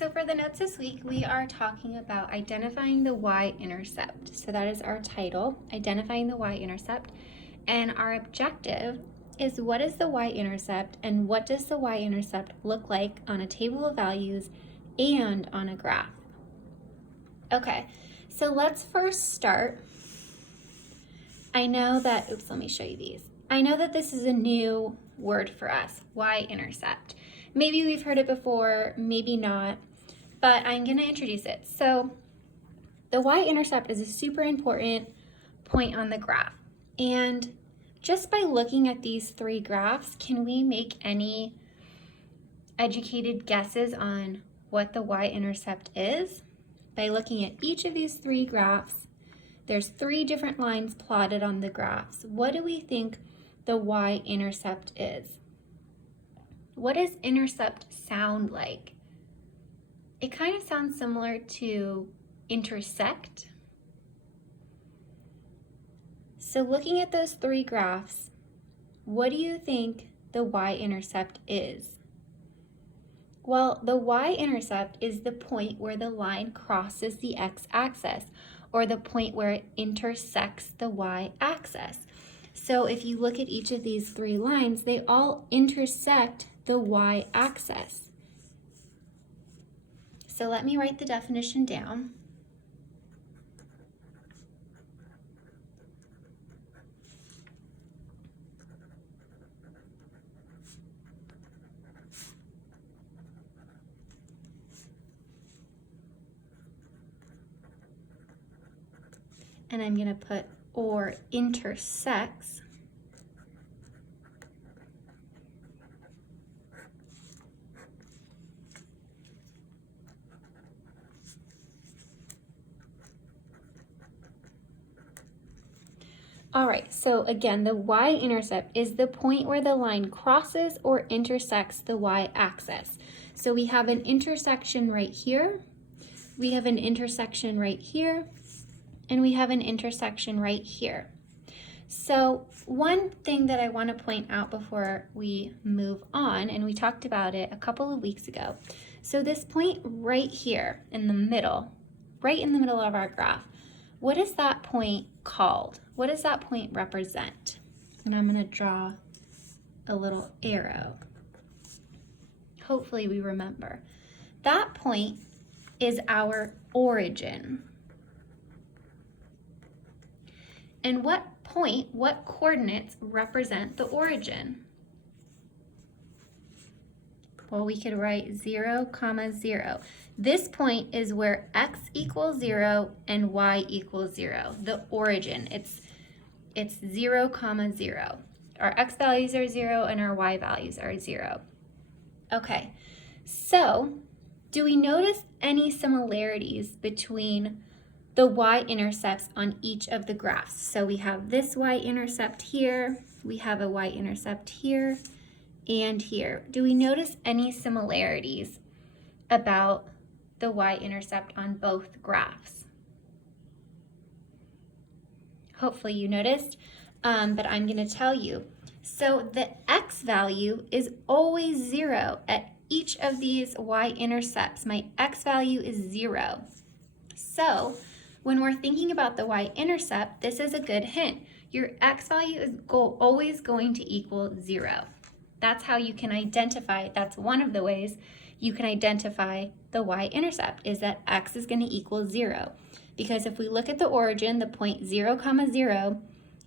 So for the notes this week, we are talking about identifying the y-intercept. So that is our title, identifying the y-intercept. And our objective is what is the y-intercept and what does the y-intercept look like on a table of values and on a graph. Okay, so let's first start. I know that, let me show you these. I know that this is a new word for us, y-intercept. Maybe we've heard it before, maybe not, but I'm going to introduce it. So the y-intercept is a super important point on the graph. And just by looking at these three graphs, can we make any educated guesses on what the y-intercept is? By looking at each of these three graphs, there's three different lines plotted on the graphs. What do we think the y-intercept is? What does intercept sound like? It kind of sounds similar to intersect. So looking at those three graphs, what do you think the y-intercept is? Well, the y-intercept is the point where the line crosses the x-axis, or the point where it intersects the y-axis. So if you look at each of these three lines, they all intersect the y-axis. So let me write the definition down. And I'm going to put or intersects. All right, so again, the y-intercept is the point where the line crosses or intersects the y-axis. So we have an intersection right here, we have an intersection right here, and we have an intersection right here. So one thing that I want to point out before we move on, and we talked about it a couple of weeks ago. So this point right here in the middle, right in the middle of our graph, what is that point called? What does that point represent? And I'm going to draw a little arrow. Hopefully we remember. That point is our origin. And what coordinates represent the origin? Well, we could write 0, 0. This point is where x equals 0 and y equals 0, the origin. It's 0, 0. Our x values are 0 and our y values are 0. Okay, so do we notice any similarities between the y-intercepts on each of the graphs? So we have this y-intercept here, we have a y-intercept here, and here. Do we notice any similarities about the y-intercept on both graphs? Hopefully you noticed, but I'm going to tell you. So the x value is always 0 at each of these y-intercepts. My x value is 0. So when we're thinking about the y-intercept, this is a good hint. Your x value is always going to equal 0. That's how you can identify, that's one of the ways you can identify the y-intercept, is that x is going to equal 0. Because if we look at the origin, the point 0, 0,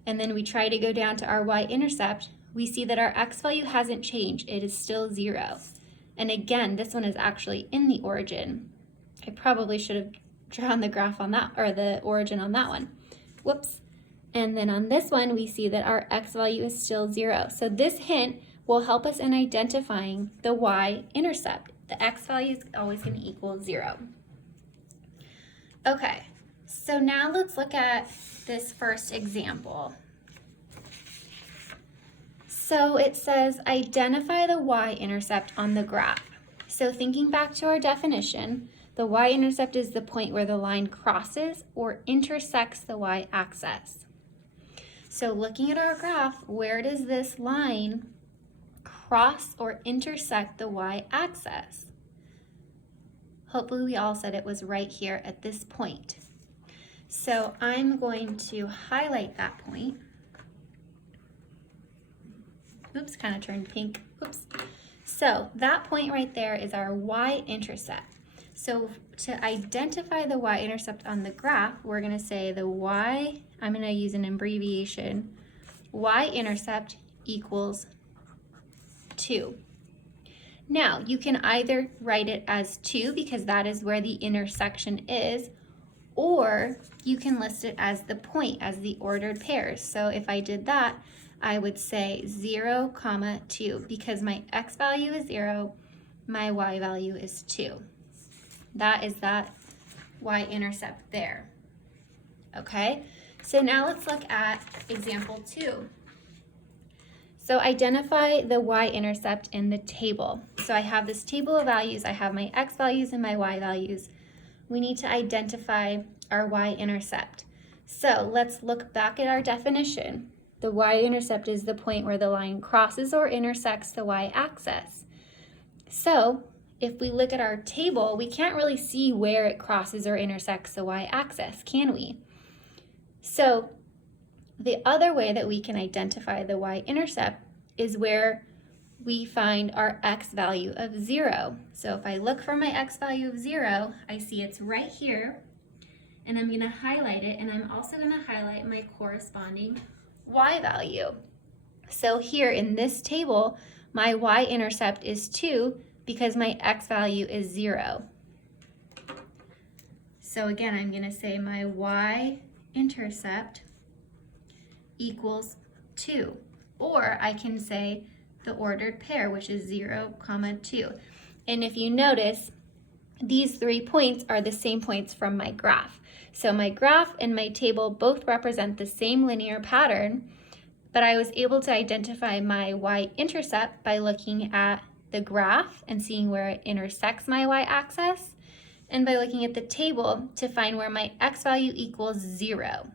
and then we try to go down to our y-intercept, we see that our x value hasn't changed. It is still 0. And again, this one is actually in the origin. I probably should have drawn the graph on that, or the origin on that one. Whoops. And then on this one, we see that our x value is still 0. So this hint will help us in identifying the y-intercept. The x value is always going to equal 0. Okay, so now let's look at this first example. So it says identify the y-intercept on the graph. So thinking back to our definition, the y-intercept is the point where the line crosses or intersects the y-axis. So looking at our graph, where does this line cross or intersect the y-axis? Hopefully we all said it was right here at this point. So I'm going to highlight that point. Oops, kind of turned pink. Oops. So that point right there is our y-intercept. So to identify the y-intercept on the graph, we're going to say the y, I'm going to use an abbreviation, y-intercept equals 2. Now, you can either write it as 2 because that is where the intersection is, or you can list it as the point, as the ordered pairs. So if I did that, I would say 0, 2, because my x value is 0, my y value is 2. That is that y-intercept there. Okay, so now let's look at example 2. So identify the y-intercept in the table. So I have this table of values. I have my x values and my y values. We need to identify our y-intercept. So let's look back at our definition. The y-intercept is the point where the line crosses or intersects the y-axis. So if we look at our table, we can't really see where it crosses or intersects the y-axis, can we? So the other way that we can identify the y-intercept is where we find our x value of 0. So if I look for my x value of 0, I see it's right here, and I'm going to highlight it, and I'm also going to highlight my corresponding y value. So here in this table, my y-intercept is 2 because my x value is 0. So again, I'm going to say my y-intercept equals 2. Or I can say the ordered pair, which is 0, 2. And if you notice, these 3 points are the same points from my graph. So my graph and my table both represent the same linear pattern, but I was able to identify my y-intercept by looking at the graph and seeing where it intersects my y-axis, and by looking at the table to find where my x value equals 0.